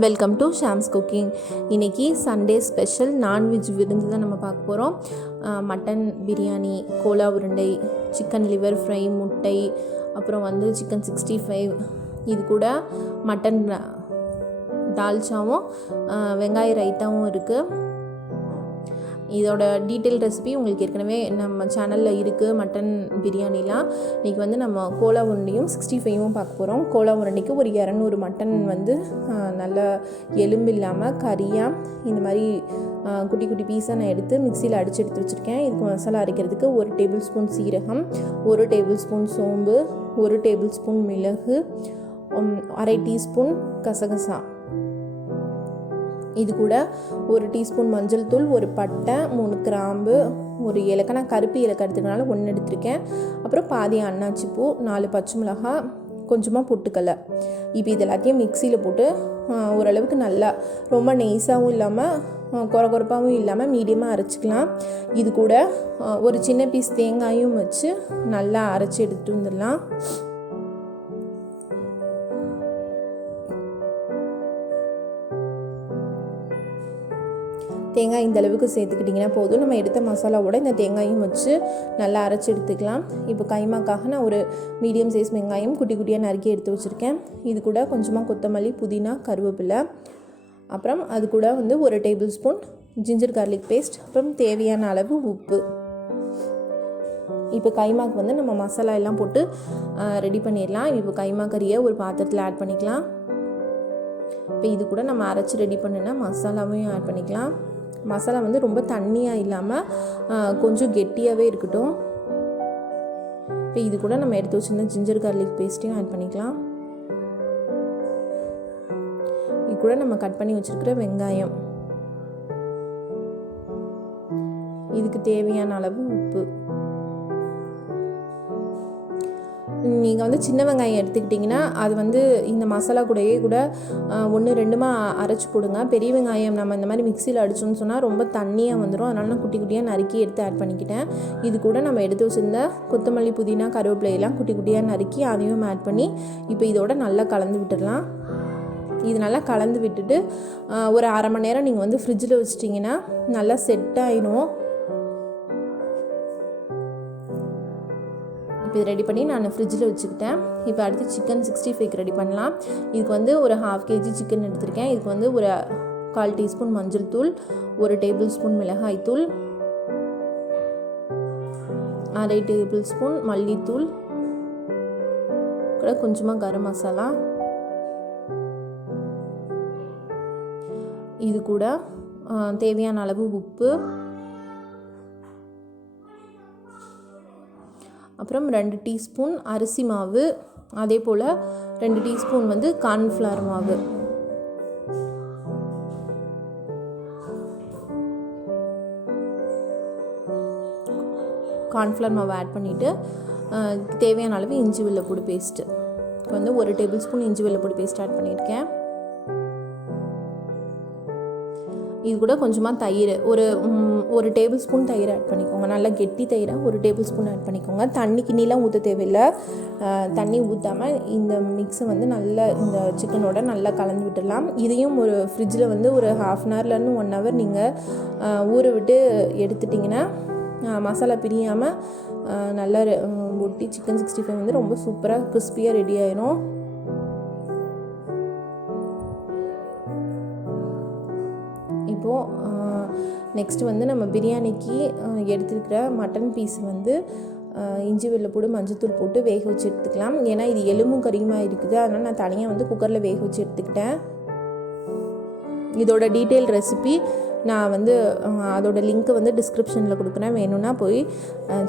Welcome to Shams cooking. இன்றைக்கி Sunday special non veg விருந்து தான் நம்ம பார்க்க போகிறோம். மட்டன் பிரியாணி, கோலா உருண்டை, சிக்கன் லிவர் ஃப்ரை, முட்டை, அப்புறம் சிக்கன் 65, இது கூட மட்டன் தால்ச்சாவும் வெங்காய ரைத்தாவும் இருக்குது. இதோட டீட்டெயில் ரெசிபி உங்களுக்கு ஏற்கனவே நம்ம சேனலில் இருக்குது. மட்டன் பிரியாணிலாம் இன்றைக்கி நம்ம கோலா உருண்டையும் 65வும் பார்க்க போகிறோம். கோலா உருண்டைக்கு ஒரு 200 மட்டன் நல்லா எலும்பு இல்லாமல் கறியாக இந்த மாதிரி குட்டி குட்டி பீஸாக நான் எடுத்து மிக்சியில் அடித்து எடுத்து வச்சுருக்கேன். இதுக்கு மசாலா அரைக்கிறதுக்கு 1 டேபிள் ஸ்பூன் சீரகம், 1 டேபிள் ஸ்பூன் சோம்பு, 1 டேபிள் ஸ்பூன் மிளகு, 1/2 டீஸ்பூன் கசகசா, இது கூட 1 டீஸ்பூன் மஞ்சள் தூள், 1 பட்டை, 3 கிராம்பு, 1 ஏலக்காய், நான் கருப்பு ஏலக்காய் எடுத்துக்கிறனால 1 எடுத்திருக்கேன். அப்புறம் பாதி அன்னாச்சி பூ, 4 பச்சை மிளகாய், கொஞ்சமாக பொட்டுக்கடலை. இப்போ இது எல்லாத்தையும் மிக்சியில் போட்டு ஓரளவுக்கு நல்லா ரொம்ப நெய்ஸாகவும் இல்லாமல் கொரகொரப்பாகவும் இல்லாமல் மீடியமாக அரைச்சிக்கலாம். இது கூட ஒரு சின்ன பீஸ் தேங்காயும் வச்சு நல்லா அரைச்சி எடுத்துகிட்டு வந்துடலாம். தேங்காய் இந்த அளவுக்கு சேர்த்துக்கிட்டிங்கன்னா போதும். நம்ம எடுத்த மசாலாவோட இந்த தேங்காயும் வச்சு நல்லா அரைச்சி எடுத்துக்கலாம். இப்போ கைமாக்காக நான் ஒரு மீடியம் சைஸ் வெங்காயம் குட்டி குட்டியாக நறுக்கி எடுத்து வச்சுருக்கேன். இது கூட கொஞ்சமாக கொத்தமல்லி, புதினா, கருவேப்பிலை, அப்புறம் அது கூட 1 tablespoon ginger garlic paste, அப்புறம் தேவையான அளவு உப்பு. இப்போ கைமாக்கு நம்ம மசாலா எல்லாம் போட்டு ரெடி பண்ணிடலாம். இப்போ கைமா கறியை ஒரு பாத்திரத்தில் ஆட் பண்ணிக்கலாம். இப்போ இது கூட நம்ம அரைச்சி ரெடி பண்ணினா மசாலாவையும் ஆட் பண்ணிக்கலாம். மசாலா ரொம்ப தண்ணியாக இல்லாமல் கொஞ்சம் கெட்டியாகவே இருக்கட்டும். இப்போ இது கூட நம்ம எடுத்து வச்சுருந்த ஜிஞ்சர் கார்லிக் பேஸ்ட்டையும் ஆட் பண்ணிக்கலாம். இது கூட நம்ம கட் பண்ணி வச்சுருக்கிற வெங்காயம், இதுக்கு தேவையான அளவு உப்பு. நீங்கள் சின்ன வெங்காயம் எடுத்துக்கிட்டிங்கன்னா அது இந்த மசாலா கூடயே கூட 1-2 அரைச்சி போடுங்க. பெரிய வெங்காயம் நம்ம இந்த மாதிரி மிக்சியில் அடிச்சோன்னு சொன்னால் ரொம்ப தண்ணியாக வந்துடும். அதனால நான் குட்டி குட்டியாக நறுக்கி எடுத்து ஆட் பண்ணிக்கிட்டேன். இது கூட நம்ம எடுத்து வச்சுருந்த கொத்தமல்லி, புதினா, கருவேப்பிலையெல்லாம் குட்டி குட்டியாக நறுக்கி அதையும் ஆட் பண்ணி இப்போ இதோட நல்லா கலந்து விட்டுடலாம். இது நல்லா கலந்து விட்டுட்டு ஒரு 1/2 மணி நேரம் நீங்கள் ஃப்ரிட்ஜில் வச்சிட்டிங்கன்னா நல்லா செட் ஆகிடும். இப்போ இது ரெடி பண்ணி நான் ஃப்ரிட்ஜில் வச்சுக்கிட்டேன். இப்போ அடுத்து சிக்கன் 65க்கு ரெடி பண்ணலாம். இதுக்கு ஒரு 1/2 kg சிக்கன் எடுத்திருக்கேன். இதுக்கு ஒரு 1/4 டீஸ்பூன் மஞ்சள் தூள், 1 டேபிள் ஸ்பூன் மிளகாய் தூள், 1/2 டேபிள் ஸ்பூன் மல்லித்தூள், கூட கொஞ்சமாக கரம் மசாலா, இது கூட தேவையான அளவு உப்பு, அப்புறம் 2 டீஸ்பூன் அரிசி மாவு, அதே போல் 2 டீஸ்பூன் கார்ன்ஃப்ளவர் மாவு. கார்ன்ஃப்ளவர் மாவு ஆட் பண்ணிவிட்டு தேவையான அளவு இஞ்சி வெள்ளைப்பூடு பேஸ்ட்டு. இப்போ 1 டேபிள் ஸ்பூன் இஞ்சி வெள்ளைப்பூடு பேஸ்ட் ஆட் பண்ணியிருக்கேன். இது கூட கொஞ்சமாக தயிர், ஒரு டேபிள் ஸ்பூன் தயிர் ஆட் பண்ணிக்கோங்க. நல்லா கெட்டி தயிராக 1 டேபிள் ஸ்பூன் ஆட் பண்ணிக்கோங்க. தண்ணி கிண்ணிலாம் ஊற்ற தேவையில்லை. தண்ணி ஊற்றாமல் இந்த மிக்ஸை நல்லா இந்த சிக்கனோட நல்லா கலந்து விட்டுடலாம். இதையும் ஒரு ஃப்ரிட்ஜில் ஒரு 1/2 ஹவர்லேருந்து 1 ஹவர் நீங்கள் ஊற விட்டு எடுத்துட்டிங்கன்னா மசாலா பிரியாமல் நல்லா ஒட்டி சிக்கன் 65 ரொம்ப சூப்பராக கிறிஸ்பியாக ரெடி ஆயிரும். இப்போது நெக்ஸ்ட்டு நம்ம பிரியாணிக்கு எடுத்துருக்கிற மட்டன் பீஸ் இஞ்சி வெள்ளைப்பூடு, மஞ்சத்தூள் போட்டு வேக வச்சு எடுத்துக்கலாம். ஏன்னா இது எலும்பும் கறியுமாக இருக்குது. அதனால் நான் தனியாக குக்கரில் வேக வச்சு எடுத்துக்கிட்டேன். இதோட டீட்டெயில் ரெசிபி நான் அதோட லிங்க்கு டிஸ்கிரிப்ஷனில் கொடுக்குறேன். வேணும்னா போய்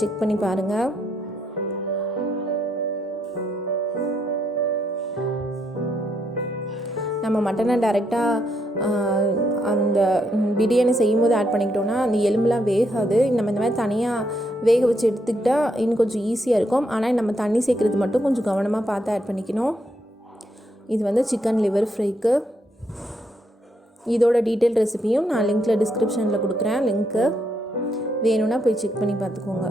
செக் பண்ணி பாருங்கள். நம்ம மட்டனை டைரெக்டாக அந்த பிரியாணி செய்யும்போது ஆட் பண்ணிக்கிட்டோன்னா அந்த எலும்புலாம் வேகாது. நம்ம இந்த மாதிரி தனியாக வேக வச்சு எடுத்துக்கிட்டால் இன்னும் கொஞ்சம் ஈஸியாக இருக்கும். ஆனால் நம்ம தண்ணி சேர்க்குறது மட்டும் கொஞ்சம் கவனமாக பார்த்து ஆட் பண்ணிக்கணும். இது சிக்கன் லிவர் ஃப்ரைக்கு. இதோட டீட்டெயில் ரெசிபியும் நான் லிங்க்கில் டிஸ்கிரிப்ஷனில் கொடுக்குறேன். லிங்க்கு வேணும்னா போய் செக் பண்ணி பார்த்துக்கோங்க.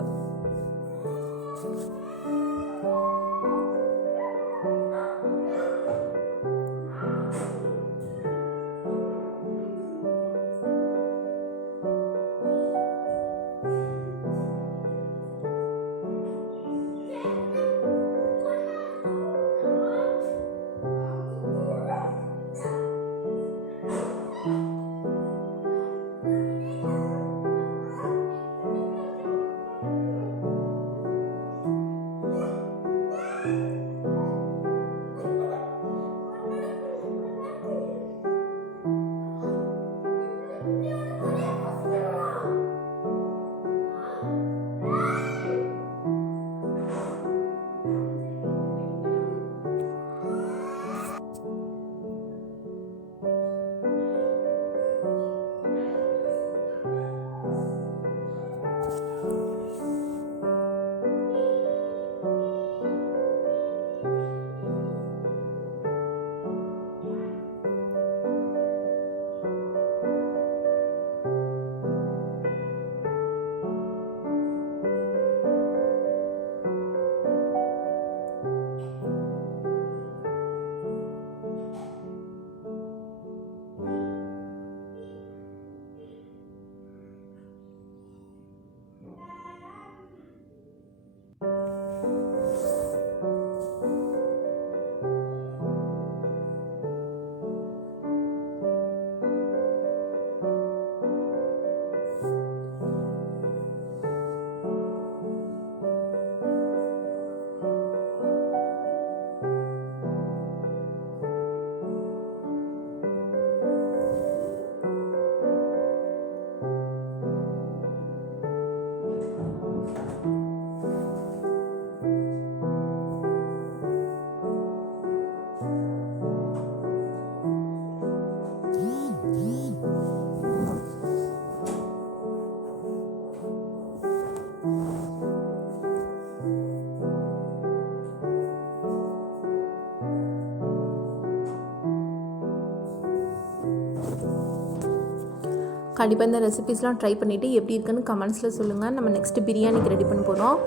கண்டிப்பாக இந்த ரெசிபீஸ்லாம் ட்ரை பண்ணிவிட்டு எப்படி இருக்குன்னு கமெண்ட்ஸில் சொல்லுங்கள். நம்ம நெக்ஸ்ட்டு பிரியாணிக்கு ரெடி பண்ண போகிறோம்.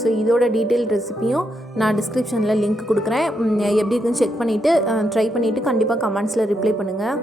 ஸோ இதோட டீட்டெயில் ரெசிபியும் நான் டிஸ்கிரிப்ஷனில் லிங்க் கொடுக்குறேன். எப்படி இருக்குன்னு செக் பண்ணிவிட்டு ட்ரை பண்ணிவிட்டு கண்டிப்பாக கமெண்ட்ஸில் ரிப்ளை பண்ணுங்கள்.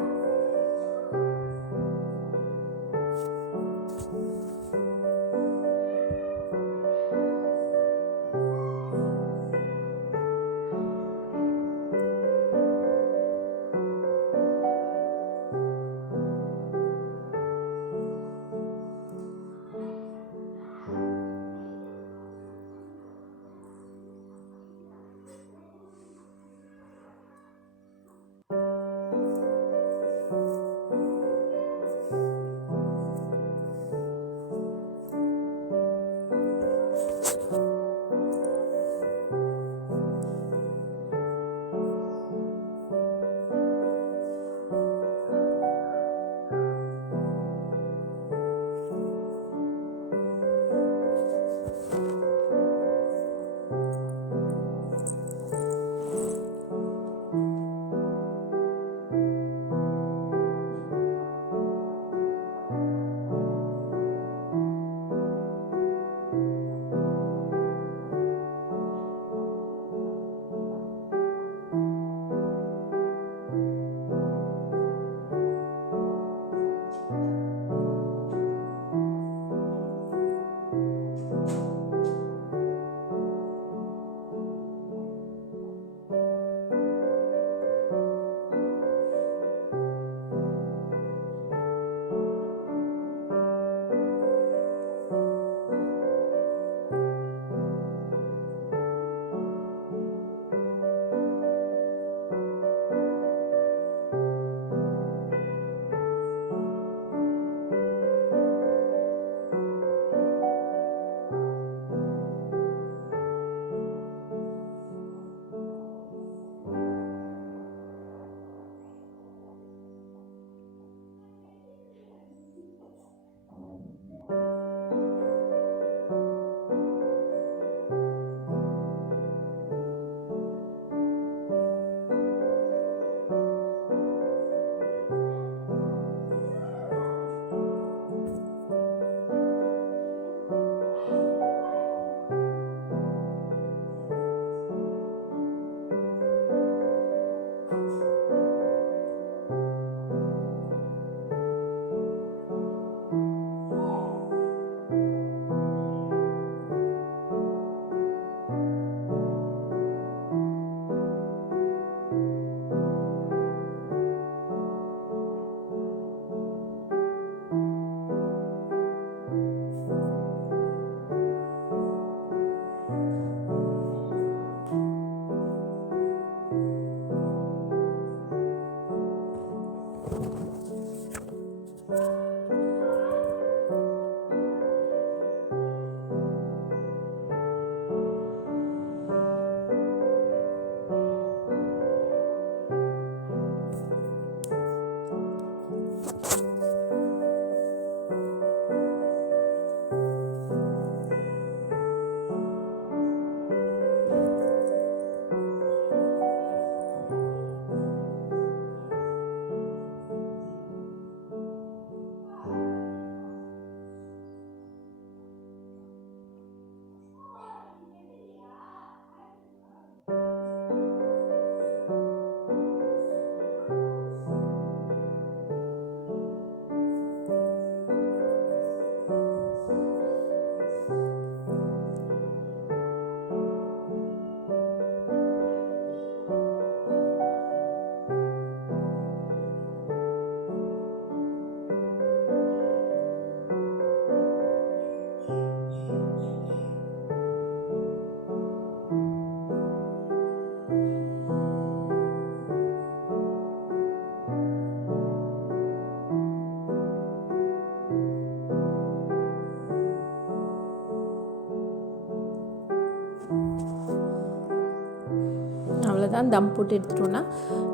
அவ்வளோதான், தம் போட்டு எடுத்துட்டோன்னா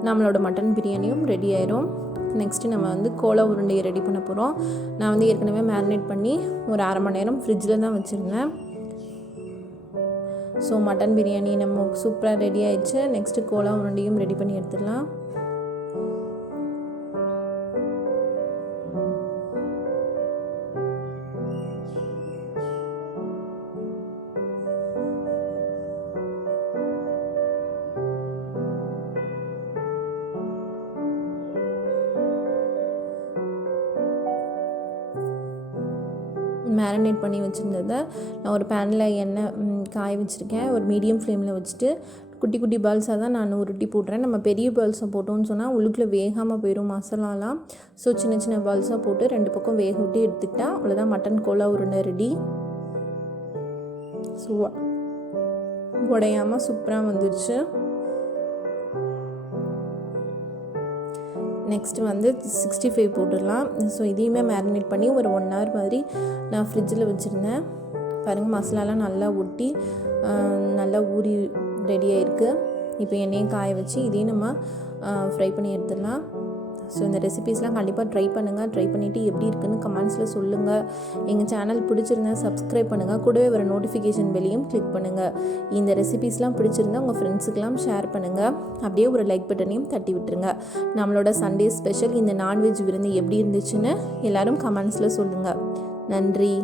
நம்மளோட மட்டன் பிரியாணியும் ரெடி ஆயிரும். நெக்ஸ்ட்டு நம்ம வந்து கோலா உருண்டையை ரெடி பண்ண போகிறோம். நான் வந்து ஏற்கனவே மேரினேட் பண்ணி ஒரு அரை மணி நேரம் ஃப்ரிட்ஜில் தான் வச்சுருந்தேன். ஸோ மட்டன் பிரியாணி நம்ம சூப்பராக ரெடி ஆயிடுச்சு. நெக்ஸ்ட்டு கோலா உருண்டையும் ரெடி பண்ணி எடுத்துடலாம். மேரினேட் பண்ணி வச்சுருந்ததை நான் ஒரு பேனில் எண்ணெய் காய வச்சுருக்கேன். ஒரு மீடியம் ஃப்ளேமில் வச்சுட்டு குட்டி குட்டி பால்ஸாக தான் நான் உருட்டி போடுறேன். நம்ம பெரிய பால்ஸை போட்டோம்னு சொன்னால் உள்ளுக்குள்ளே வேகாமல் போயிடும் மசாலாலாம். ஸோ சின்ன சின்ன பால்ஸாக போட்டு 2 பக்கம் வேக விட்டு எடுத்துக்கிட்டா அவ்வளோதான் மட்டன் கோலா உருண்டை ரெடி. ஸோ உடையாமல் சூப்பராக வந்துடுச்சு. நெக்ஸ்ட்டு வந்து 65 போட்டுடலாம். ஸோ இதையுமே மேரினேட் பண்ணி ஒரு 1 hour மாதிரி நான் ஃப்ரிட்ஜில் வச்சுருந்தேன். பாருங்கள் மசாலாலாம் நல்லா ஒட்டி நல்லா ஊறி ரெடியாக இருக்குது. இப்போ எண்ணெயும் காய வச்சு இதையும் நம்ம ஃப்ரை பண்ணி எடுத்துடலாம். ஸோ இந்த ரெசிபீஸ்லாம் கண்டிப்பாக ட்ரை பண்ணுங்கள். ட்ரை பண்ணிவிட்டு எப்படி இருக்குன்னு கமெண்ட்ஸில் சொல்லுங்கள். எங்கள் சேனல் பிடிச்சிருந்தா சப்ஸ்கிரைப் பண்ணுங்கள். கூடவே வர நோட்டிஃபிகேஷன் பெல்லையும் கிளிக் பண்ணுங்கள். இந்த ரெசிபீஸ்லாம் பிடிச்சிருந்தா உங்கள் ஃப்ரெண்ட்ஸுக்கெலாம் ஷேர் பண்ணுங்கள். அப்படியே ஒரு லைக் பட்டனையும் தட்டி விட்டுருங்க. நம்மளோட சண்டே ஸ்பெஷல் இந்த நான்வெஜ் விருந்து எப்படி இருந்துச்சுன்னு எல்லோரும் கமெண்ட்ஸில் சொல்லுங்கள். நன்றி.